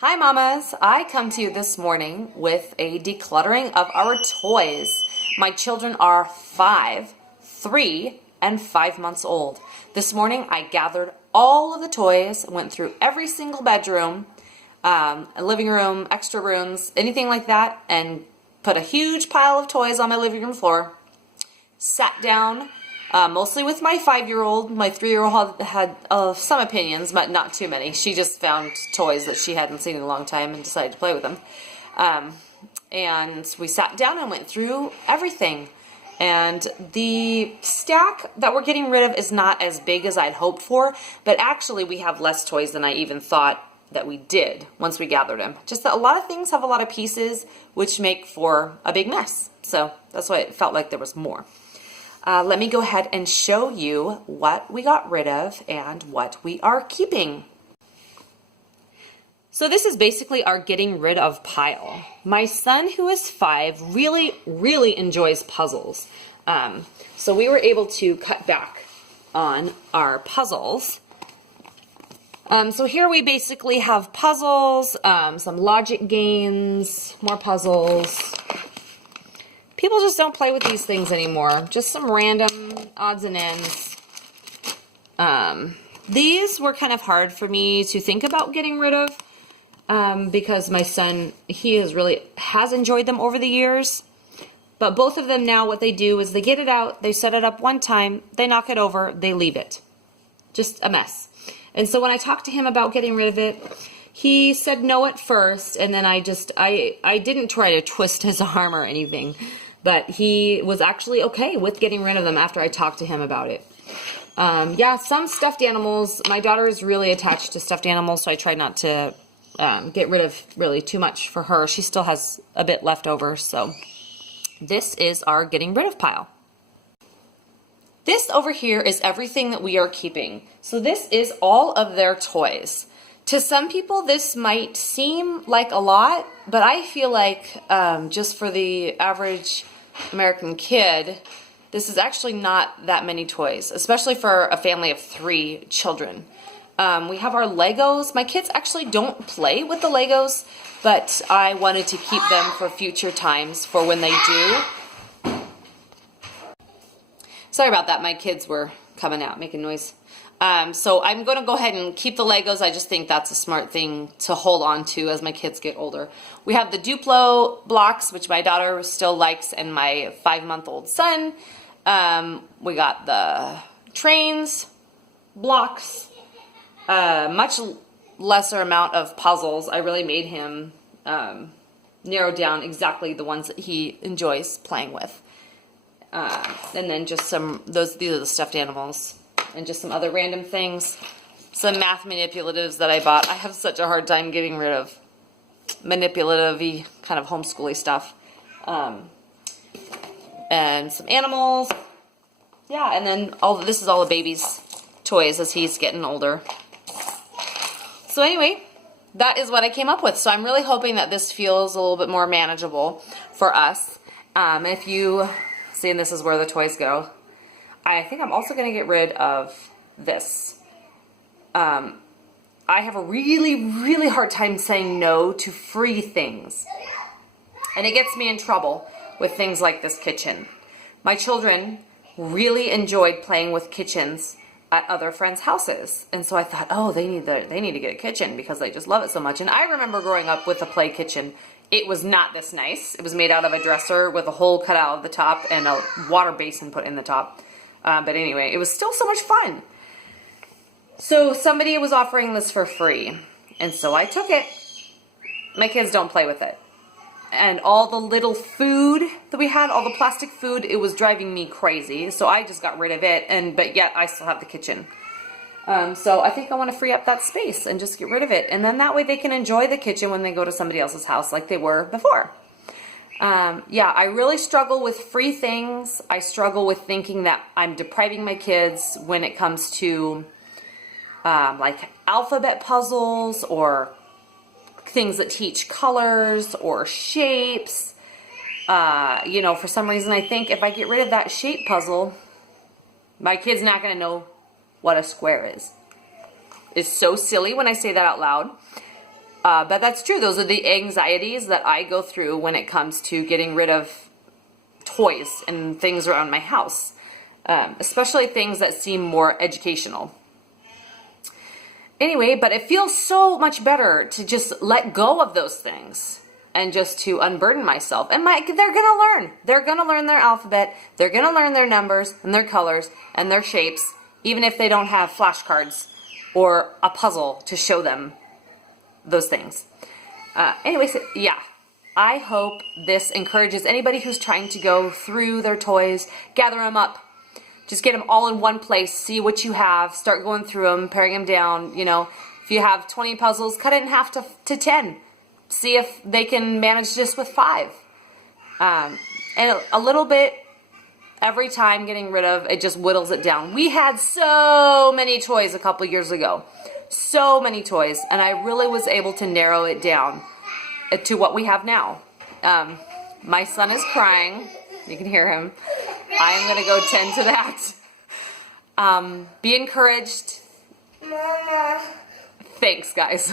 Hi mamas, I come to you this morning with a decluttering of our toys. My children are 5, 3, and 5 months old. This morning I gathered all of the toys, went through every single bedroom, living room, extra rooms, anything like that, and put a huge pile of toys on my living room floor. Sat down, mostly with my 5-year-old. My 3-year-old had some opinions, but not too many. She just found toys that she hadn't seen in a long time and decided to play with them. And we sat down and went through everything. And the stack that we're getting rid of is not as big as I'd hoped for, but actually we have less toys than I even thought that we did once we gathered them. Just that a lot of things have a lot of pieces, which make for a big mess. So that's why it felt like there was more. Let me go ahead and show you what we got rid of and what we are keeping. So this is basically our getting rid of pile. My son, who is 5, really enjoys puzzles. So we were able to cut back on our puzzles. So here we basically have puzzles, some logic games, more puzzles. People just don't play with these things anymore. Just some random odds and ends. These were kind of hard for me to think about getting rid of because my son, he has enjoyed them over the years. But both of them now, what they do is they get it out, they set it up one time, they knock it over, they leave it. Just a mess. And so when I talked to him about getting rid of it, he said no at first, and then I didn't try to twist his arm or anything. But he was actually okay with getting rid of them after I talked to him about it. Yeah, some stuffed animals. My daughter is really attached to stuffed animals, so I try not to get rid of really too much for her. She still has a bit left over, so this is our getting rid of pile. This over here is everything that we are keeping. So this is all of their toys. To some people, this might seem like a lot, but I feel like just for the average American kid, this is actually not that many toys, especially for a family of 3 children. We have our Legos. My kids actually don't play with the Legos, but I wanted to keep them for future times for when they do. Sorry about that. My kids were coming out making noise. So I'm going to go ahead and keep the Legos. I just think that's a smart thing to hold on to as my kids get older. We have the Duplo blocks, which my daughter still likes, and my 5-month-old son. We got the trains, blocks, much lesser amount of puzzles. I really made him narrow down exactly the ones that he enjoys playing with. And then just these are the stuffed animals. And just some other random things. Some math manipulatives that I bought. I have such a hard time getting rid of manipulative-y, kind of homeschooly stuff. And some animals. Yeah, and then this is all the baby's toys as he's getting older. So anyway, that is what I came up with. So I'm really hoping that this feels a little bit more manageable for us. If you see, and this is where the toys go. I think I'm also going to get rid of this. I have a really hard time saying no to free things. And it gets me in trouble with things like this kitchen. My children really enjoyed playing with kitchens at other friends' houses. And so I thought, oh, they need to get a kitchen because they just love it so much. And I remember growing up with a play kitchen. It was not this nice. It was made out of a dresser with a hole cut out of the top and a water basin put in the top. But anyway, it was still so much fun. So somebody was offering this for free. And so I took it. My kids don't play with it. And all the little food that we had, all the plastic food, it was driving me crazy. So I just got rid of it. But yet I still have the kitchen. So I think I want to free up that space and just get rid of it. And then that way they can enjoy the kitchen when they go to somebody else's house like they were before. Yeah, I really struggle with free things. I struggle with thinking that I'm depriving my kids when it comes to like alphabet puzzles or things that teach colors or shapes. You know, for some reason I think if I get rid of that shape puzzle, my kid's not going to know what a square is. It's so silly when I say that out loud. But that's true. Those are the anxieties that I go through when it comes to getting rid of toys and things around my house, especially things that seem more educational. Anyway, but it feels so much better to just let go of those things and just to unburden myself. And they're gonna learn. They're gonna learn their alphabet. They're gonna learn their numbers and their colors and their shapes, even if they don't have flashcards or a puzzle to show them those things. Anyways, yeah. I hope this encourages anybody who's trying to go through their toys, gather them up. Just get them all in one place, see what you have, start going through them, paring them down. You know, if you have 20 puzzles, cut it in half to 10. See if they can manage just with 5. And a little bit every time getting rid of, it just whittles it down. We had so many toys a couple years ago. So many toys. And I really was able to narrow it down to what we have now. My son is crying. You can hear him. I'm going to go tend to that. Be encouraged. Mama. Thanks, guys.